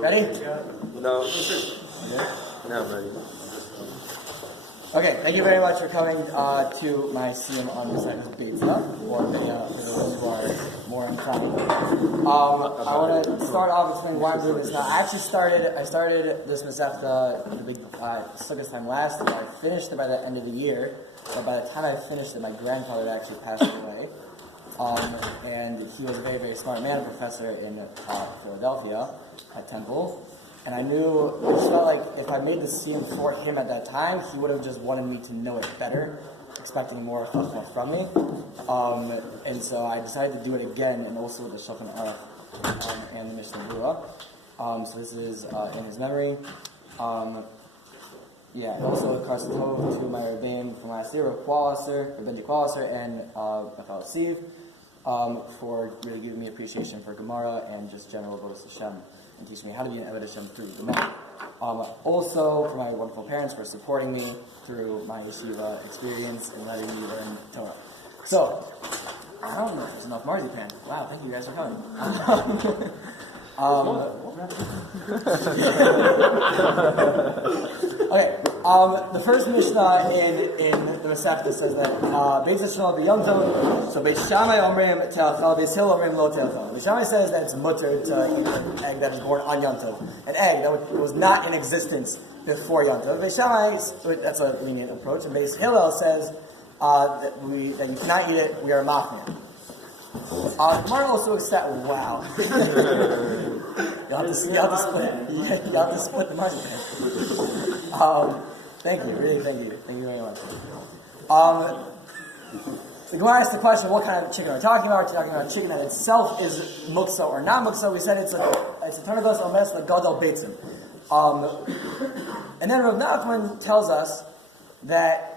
Ready? No. No, I'm ready. Okay, thank you very much for coming to my Siyum on the Siyum Beitza, or for those who are more inclined. I want to start off explaining why I'm doing this now. I started this Masechta the big Sukkot time last year. I finished it by the end of the year, but by the time I finished it, my grandfather had actually passed away. And he was a very, very smart man, a professor in Philadelphia at Temple. And I just felt like if I made the Siyum for him at that time, he would have just wanted me to know it better, expecting more chachma from me. And so I decided to do it again, and also with the Shulchan Aruch and the Mishnah Berurah. So this is in his memory. And also a Karsa Tov to my Rebbeim from last year, Rabbi Qualasser, and my fellow Siv, for really giving me appreciation for Gemara and just general Avodas Hashem, and teaching me how to be an Eved Hashem through Gemara. Also, for my wonderful parents for supporting me through my yeshiva experience and letting me learn Torah. So, I don't know if there's enough marzipan. Wow, thank you guys for coming. Okay, the first Mishnah in the Masechta says that Beitza shel b'Yom Tov, so Beis Shammai omrim te'achal, Beis Hillel omrim lo te'achal. Beis Shammai says that it's mutter to eat an egg that is born on Yom Tov, an egg that was not in existence before Yom Tov. Beis Shammai, that's a lenient approach, and Beis Hillel says that you cannot eat it, we are machmir. Gemara also accept. Wow. You have to split the money. Thank you, really, thank you very much. The Gemara asked the question: what kind of chicken are we talking about? Are we talking about chicken that itself is muksa or not muksa? We said it's a turnagos omes legadol beitzim. And then Rav Nachman tells us that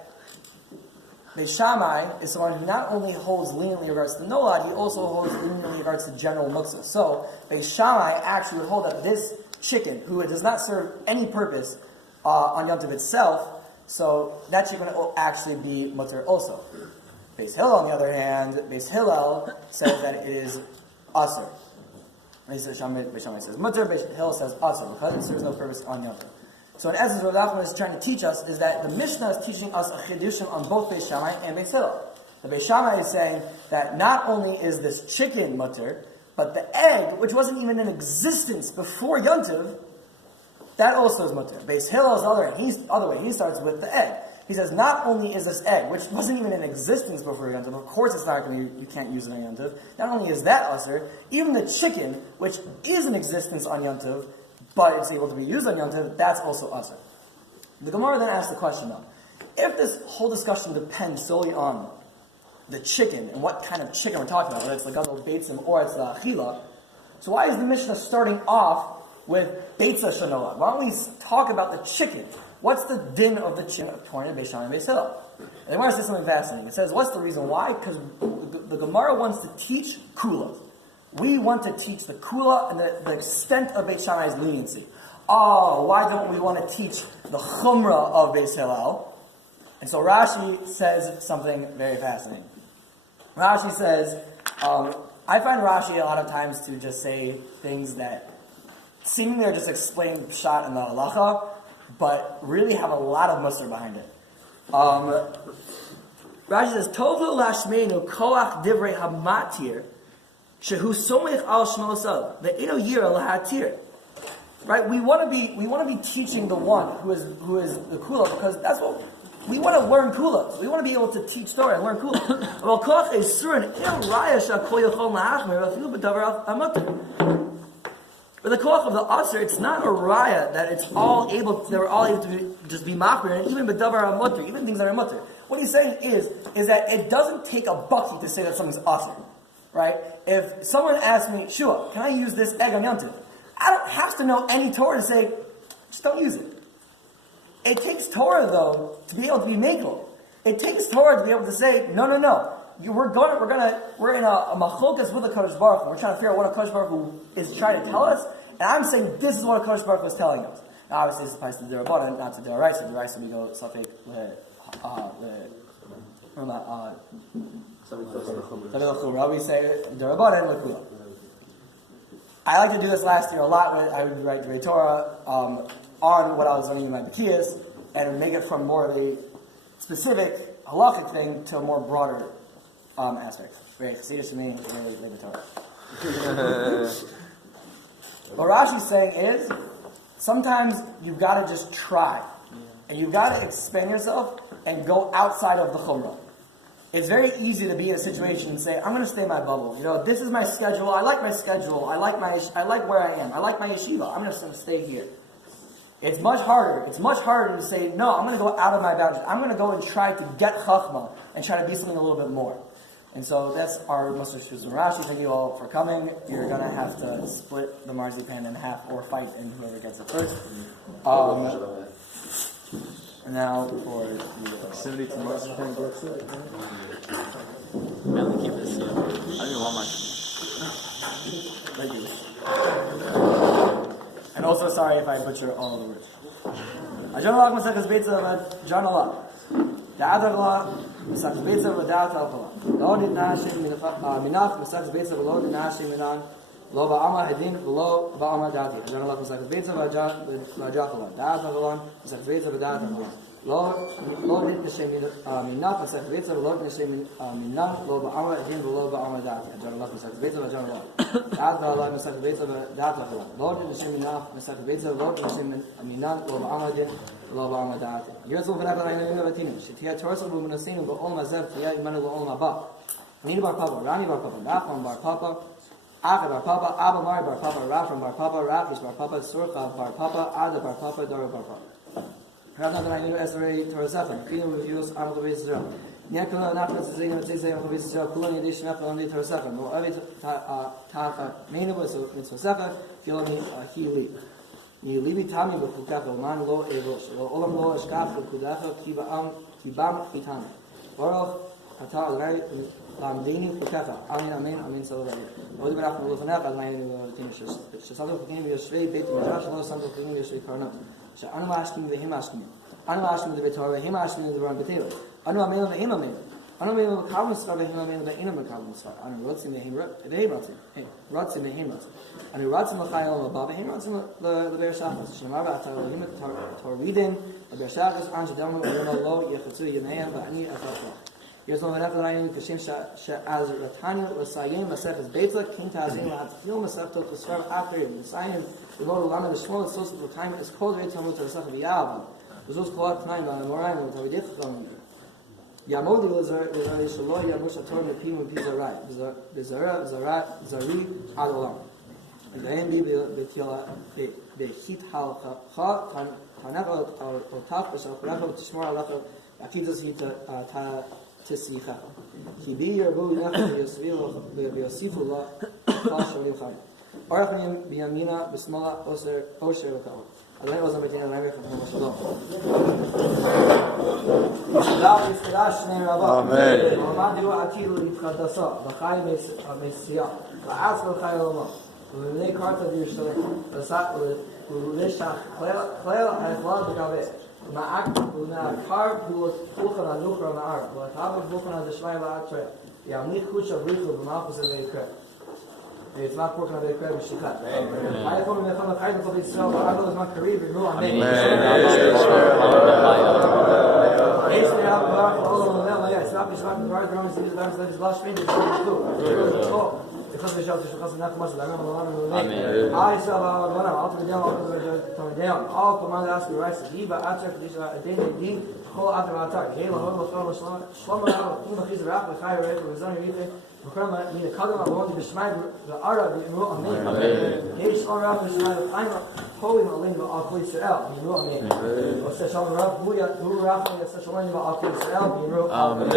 Beis Shammai is someone who not only holds leniently in regards to nolad, he also holds leniently in regards to general muksa. So Beis Shammai actually would hold that this chicken, who does not serve any purpose on Yom Tov itself, so that chicken will actually be mutter also. Beis Hillel, on the other hand, Beis Hillel says that it is aser. Beis Shammai says mutter, Beis Hillel says aser, because it serves no purpose on Yom Tov. So in essence, what Rav Nachman is trying to teach us is that the Mishnah is teaching us a chidushim on both Beis Shammai and Beis Hillel. The Beis Shammai is saying that not only is this chicken mutter, but the egg, which wasn't even in existence before Yom Tov, that also is mutter. Beis Hillel is the other way. He starts with the egg. He says not only is this egg, which wasn't even in existence before Yom Tov, of course it's not going to you can't use it on Yom Tov. Not only is that usher, even the chicken, which is in existence on Yom Tov, but it's able to be used on Yom Tov, that's also usher. The Gemara then asks the question though, if this whole discussion depends solely on the chicken and what kind of chicken we're talking about, whether it's the gadol beitzim or it's the achila, so why is the Mishnah starting off with Beitza shenola? Why don't we talk about the chicken? What's the din of the chicken according to Beis Shammai and Beis Hillel? And the Gemara says something fascinating. It says, what's the reason why? Because the Gemara wants to teach kula. We want to teach the kula and the extent of Beis Shammai's leniency. Oh, why don't we want to teach the chumrah of Beis Hillel? And so Rashi says something very fascinating. Rashi says, I find Rashi a lot of times to just say things that seemingly are just explaining pshat and the halacha, but really have a lot of musar behind it. Rashi says, Tovu lashmeinu koach divrei hamatir shehu somech al shmolasav ve'eno yira lahatir. Right? We want to be teaching the one who is the kula, because that's what we want to learn kula. We want to be able to teach Torah and learn kula. But the koach of the aser, it's not a raya that they were all able to just be makbir, and even b'davar hamutter, even things that are mutter. What he's saying is that it doesn't take a bucky to say that something's aser, right? If someone asks me, Shua, can I use this egg on Yom Tov? I don't have to know any Torah to say, just don't use it. It takes Torah though to be able to be makel. It takes Torah to be able to say, no. We're in a machlokas with a Kadosh Baruch Hu. We're trying to figure out what a Kadosh Baruch Hu is trying to tell us, and I'm saying this is what a Kadosh Baruch Hu is telling us. Now, obviously, this applies to the Rabbanan, not to the Deraisa. The Deraisa we go safek we say the Rabbanan lekula. I like to do this last year a lot. I would write the Torah on what I was learning in my Bekiyas and make it from more of a specific halachic thing to a more broader aspect. Very Chassidus to me, really the Torah. What Rashi's saying is, sometimes you've got to just try. And you've got to expand yourself and go outside of the Chumrah. It's very easy to be in a situation and say, I'm going to stay in my bubble. This is my schedule. I like my schedule. I like where I am. I like my yeshiva. I'm just going to stay here. It's much harder. It's much harder to say, no, I'm going to go out of my boundaries. I'm going to go and try to get Chachma and try to be something a little bit more. And so that's our Musar Shuz and Rashi. Thank you all for coming. You're going to have to split the marzipan in half or fight in whoever gets it first. Now for the proximity to marzipan books. Man, keep this. I don't even want Thank you. And also sorry if I butcher all of the words. Ajanalak Masachas Beitza Janalak. Da'adagla Masachas Beitza V'da'at al-Chala. Lo nitna Hashem minach Masachas Beitza V'lo nitna Hashem minan Lo ba'ama hedin V'lo ba'ama da'ati. Ajanalak Masachas Beitza V'da'at Da'adagla Masachas Beitza V'da'at al-Chala. Lo nitna Hashem minach Masachas Beitza V'lo nitna Hashem minan Lo ba'ama hedin V'lo ba'ama da'ati. Ajanalak Masachas Beitza V'da'at Da'at v'alai Masachas Beitza V'da'at al-Chala. Lo nitna Hashem minach Masachas Beitza V'lo nitna Hashem minan Lo ba'ama hedin Lo ba'ama da'ati. Yerzul v'nachal ha'inayim v'atinim. Shetiyah Torah v'munasinu v'ol mazev tiyah imanu v'ol mabah. Nini bar Papa, Rani bar Papa, Nachman bar Papa, Acha bar Papa, Abba Mari bar Papa, Rafram bar Papa, Rachish bar Papa, Surcha bar Papa, Ada bar Papa, Dara bar Papa. Rav Natan ha'inayim esrei Torah Zechem. Kilim v'yus amal v'beis Yisrael. Nyakula nachman tzizayim tzizayim v'beis Yisrael. Kulan yedish nefel on the Torah Zechem. Lo avi ta'acha meinu v'mitzvah Zechem. Kilami hili. Ni libi tami v'chukacha. Man lo evosh. Lo olam lo eshkach v'kudacha. Kibam chitani. Baruch atah Adonai lamdini chukacha. Amin amin amin salavayim. Odi barach v'lofanech Adonai v'lofatim. Shesadu v'chinim v'yoshrei beit midrash. Lo sandu v'chinim v'yoshrei karnot. Anu ashkim v'him ashkim. Anu ashkim the Torah v'him ashkim the Ram B'Teva. Anu ameil v'him ameil. Anu ameil v'kavim svar v'him ameil v'inam v'kavim svar. Anu rotzim v'him rotzim. Rotzim v'him rotzim. Anu rotzim l'chayel v'bah v'him rotzim l'ber shachas. Shemar v'atar l'him torvidin l'ber shachas an shedam v'yom lo yechatzu yemeyam v'ani afafah. Here's one v'nefel rayim kashim she'az ratani l'sayim Masechas Beitza king ta'azim l'hatfil Masechtot l'svar v'achrim l'sayim v'lo l'lama l'shmol l'sos l'kayim es kol rei talmud t'asach v'yavam v'zuz kolak t'nayim v'amorayim v'tavidich chacham Yamodi l'zari shelo yamush ator mepim v'pi zarai v'zara zari ad olam v'gayim bi b'tila b'chit halcha tanach al-taf v'shalcharecha v'tishmor alecha v'akidus hi Tesicha. Ki bi yerbu nefesh v'yosifu la shalim chayim. Arachim b'yamina b'smala osher v'kavod. Adonai ozam b'tina l'ayim v'chatam v'shalom. Yishkadash shnei rabah. Amen. V'amad yu akilu l'ifchadasa v'chayim v'siyah v'atz v'chayim l'omah v'v'nei karta v'yishalim v'leshach chlel ha'echlal v'kaveh Ma'ak u'na'akar pulchan ha'nuchra ma'ar v'atav pulchan ha'deshmai la'atre Yamnich kusha v'richu v'malchus v'yikre It's not pork on the crab and shikat. I told him that on the kind of Israel, I know it's not Kareem, but no, I mean, because the shelter should not much. I saw one out of the down. All command ask the rice. Eva attack this a day. Call out the attack. Halo, Homo, Shlomo, Ima Kizrak, the higher rate of Zoni Rite. Mukrama, need a Kadama, the Bishmag, the Ara, the Ru Amen. H. or out the Shmag, I'm holding a link of Israel. You know what I mean? Or Session Raf, Buya, Ru Rafa, Session Lane of Israel. You know, Amen.